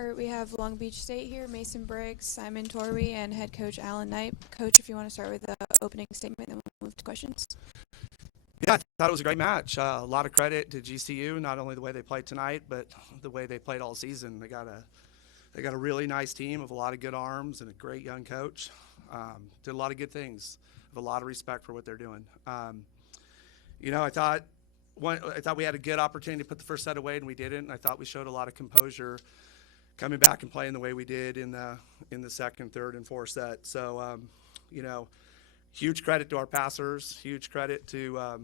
All right, we have Long Beach State here, Mason Briggs, Simon Torby, and head coach Alan Knight. Coach, if you want to start with the opening statement, then we'll move to questions. Yeah, I thought it was a great match. A lot of credit to GCU, not only the way they played tonight, but the way they played all season. They got a really nice team of a lot of good arms and a great young coach. Did a lot of good things. Have a lot of respect for what they're doing. I thought we had a good opportunity to put the first set away, and we didn't. And I thought we showed a lot of composure coming back and playing the way we did in the second, third, and fourth set. So, huge credit to our passers, huge credit to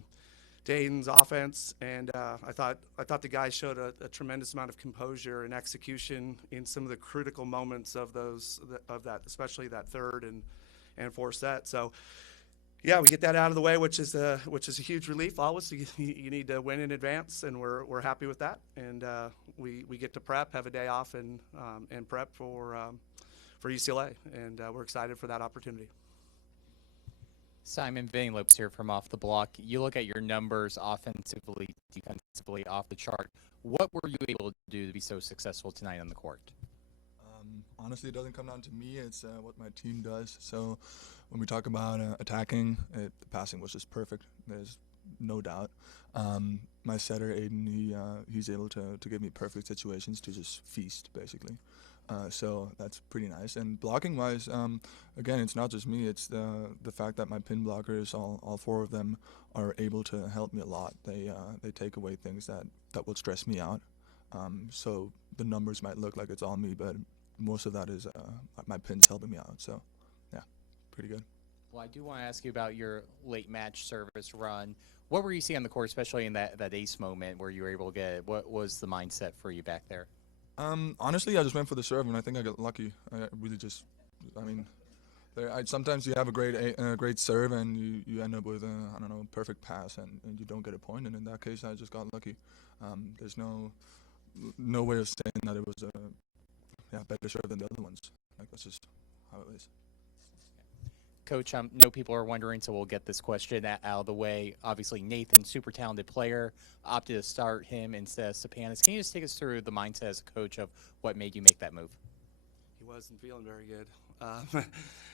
Dayton's offense, and I thought the guys showed a tremendous amount of composure and execution in some of the critical moments of that, especially that third and fourth set. So, yeah, we get that out of the way, which is a huge relief. Always, you need to win in advance, and we're happy with that. And we get to prep, have a day off, and prep for UCLA, and we're excited for that opportunity. Simon, Vinny Lopes here from Off the Block. You look at your numbers offensively, defensively, off the chart. What were you able to do to be so successful tonight on the court? Honestly, it doesn't come down to me. It's what my team does. So when we talk about attacking, the passing was just perfect. There's no doubt. My setter, Aiden, he's able to give me perfect situations to just feast, basically. So that's pretty nice. And blocking-wise, again, it's not just me. It's the fact that my pin blockers, all four of them, are able to help me a lot. They take away things that would stress me out. So the numbers might look like it's all me, but most of that is my pins helping me out. So, yeah, pretty good. Well, I do want to ask you about your late match service run. What were you seeing on the court, especially in that ace moment where you were able to get it? What was the mindset for you back there? Honestly, I just went for the serve, and I think I got lucky. Sometimes you have a great serve, and you end up with a perfect pass, and you don't get a point. And in that case, I just got lucky. There's no way of saying that it was a better serve than the other ones. Like, that's just how it is. Coach, I know people are wondering, so we'll get this question out of the way. Obviously, Nathan, super talented player, opted to start him instead of Sapanis. Can you just take us through the mindset as a coach of what made you make that move? He wasn't feeling very good.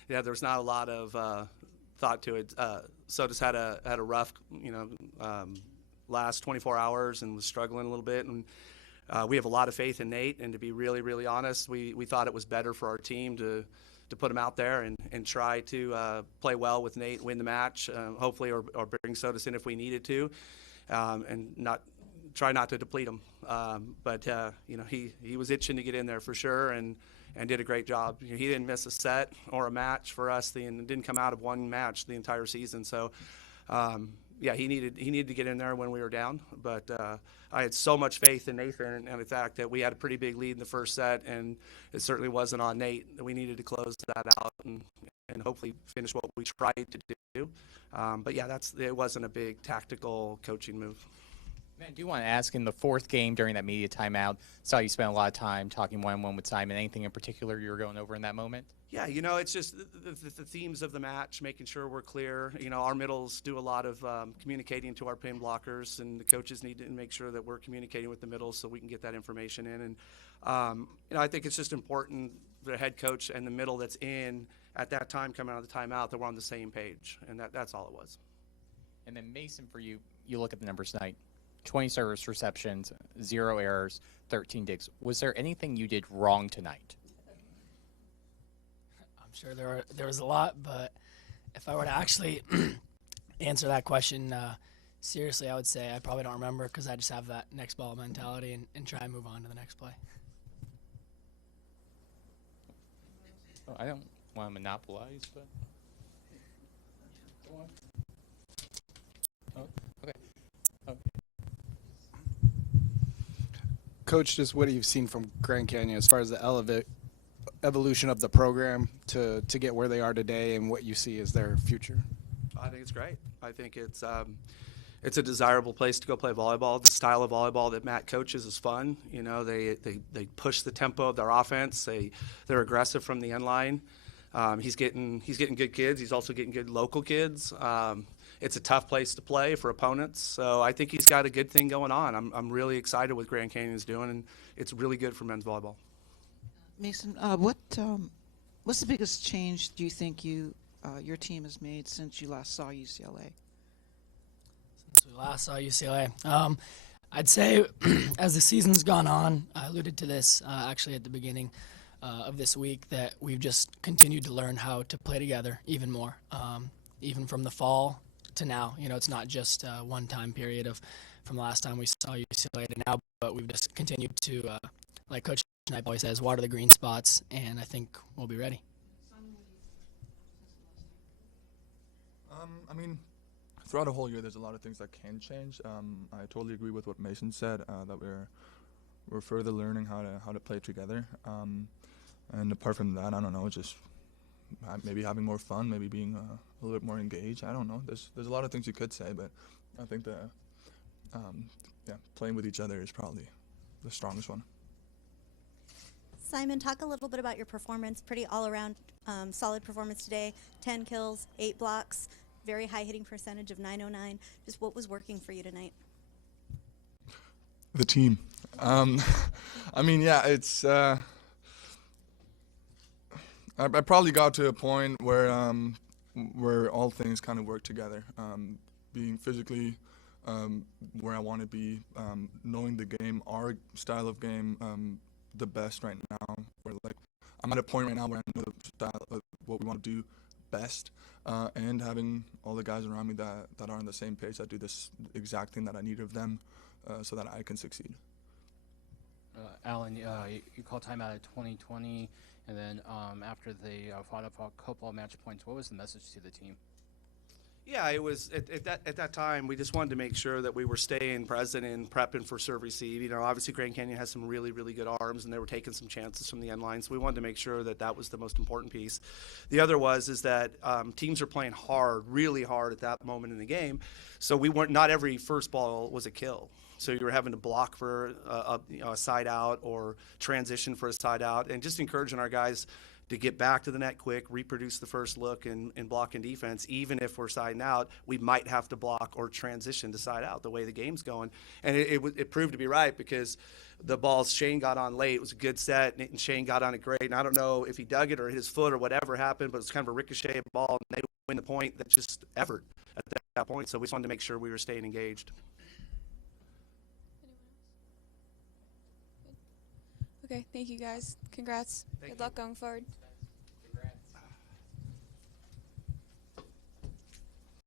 There was not a lot of thought to it. Sotis had a rough, last 24 hours and was struggling a little bit. And we have a lot of faith in Nate. And to be really, really honest, we thought it was better for our team to put him out there and try to play well with Nate, win the match, hopefully, or bring Sotis in if we needed to, and try not to deplete him. But he was itching to get in there for sure, and did a great job. He didn't miss a set or a match for us, and didn't come out of one match the entire season. So, he needed to get in there when we were down. But I had so much faith in Nathan and the fact that we had a pretty big lead in the first set, and it certainly wasn't on Nate. We needed to close that out and hopefully finish what we tried to do. It wasn't a big tactical coaching move. Man, I do want to ask, in the fourth game during that media timeout, saw you spent a lot of time talking one-on-one with Simon. Anything in particular you were going over in that moment? Yeah, it's just the themes of the match, making sure we're clear. Our middles do a lot of communicating to our pin blockers, and the coaches need to make sure that we're communicating with the middles so we can get that information in. And, I think it's just important, the head coach and the middle that's in at that time coming out of the timeout, that we're on the same page, and that's all it was. And then, Mason, for you look at the numbers tonight. 20 service receptions, 0 errors, 13 digs. Was there anything you did wrong tonight? I'm sure there was a lot, but if I were to actually answer that question seriously, I would say I probably don't remember, because I just have that next ball mentality and try and move on to the next play. Oh, I don't want to monopolize, but go on. Oh, okay. Oh. Coach, just what have you seen from Grand Canyon as far as the evolution of the program to get where they are today, and what you see as their future? I think it's great. I think it's a desirable place to go play volleyball. The style of volleyball that Matt coaches is fun. They push the tempo of their offense. They're aggressive from the end line. He's getting good kids. He's also getting good local kids. It's a tough place to play for opponents. So I think he's got a good thing going on. I'm really excited what Grand Canyon's doing, and it's really good for men's volleyball. Mason, what's the biggest change do you think your team has made since you last saw UCLA? Since we last saw UCLA, I'd say as the season's gone on, I alluded to this actually at the beginning of this week, that we've just continued to learn how to play together even more, even from the fall to now. You know, it's not just one time period from the last time we saw UCLA to now, but we've just continued to, like Coach Knipe always says, water the green spots, and I think we'll be ready. I mean, throughout a whole year, there's a lot of things that can change. I totally agree with what Mason said, that we're further learning how to play together. And apart from that, I don't know, just maybe having more fun, maybe being a little bit more engaged. I don't know. There's a lot of things you could say, but I think that playing with each other is probably the strongest one. Simon, talk a little bit about your performance. Pretty all-around solid performance today. 10 kills, 8 blocks, very high hitting percentage of .909. Just what was working for you tonight? The team. I mean, yeah, it's. I probably got to a point where all things kind of work together. Being physically where I want to be, knowing the game, our style of game, the best right now. Where like I'm at a point right now where I know the style of what we want to do best, and having all the guys around me that are on the same page, that do this exact thing that I need of them, so that I can succeed. Alan, you called timeout at 2020, and then after they fought up a couple of match points, what was the message to the team? Yeah, it was at that time we just wanted to make sure that we were staying present and prepping for serve receive. You know, obviously Grand Canyon has some really, really good arms, and they were taking some chances from the end line. So we wanted to make sure that was the most important piece. The other is that teams are playing hard, really hard at that moment in the game. So not every first ball was a kill. So you were having to block for a side out or transition for a side out, and just encouraging our guys to get back to the net quick, reproduce the first look in block and defense. Even if we're siding out, we might have to block or transition to side out the way the game's going. And it proved to be right, because the balls Shane got on late, it was a good set, and Shane got on it great. And I don't know if he dug it or hit his foot or whatever happened, but it was kind of a ricochet ball, and they win the point. That just effort at that point. So we just wanted to make sure we were staying engaged. Okay, thank you guys. Congrats. Thank Good you. luck going forward.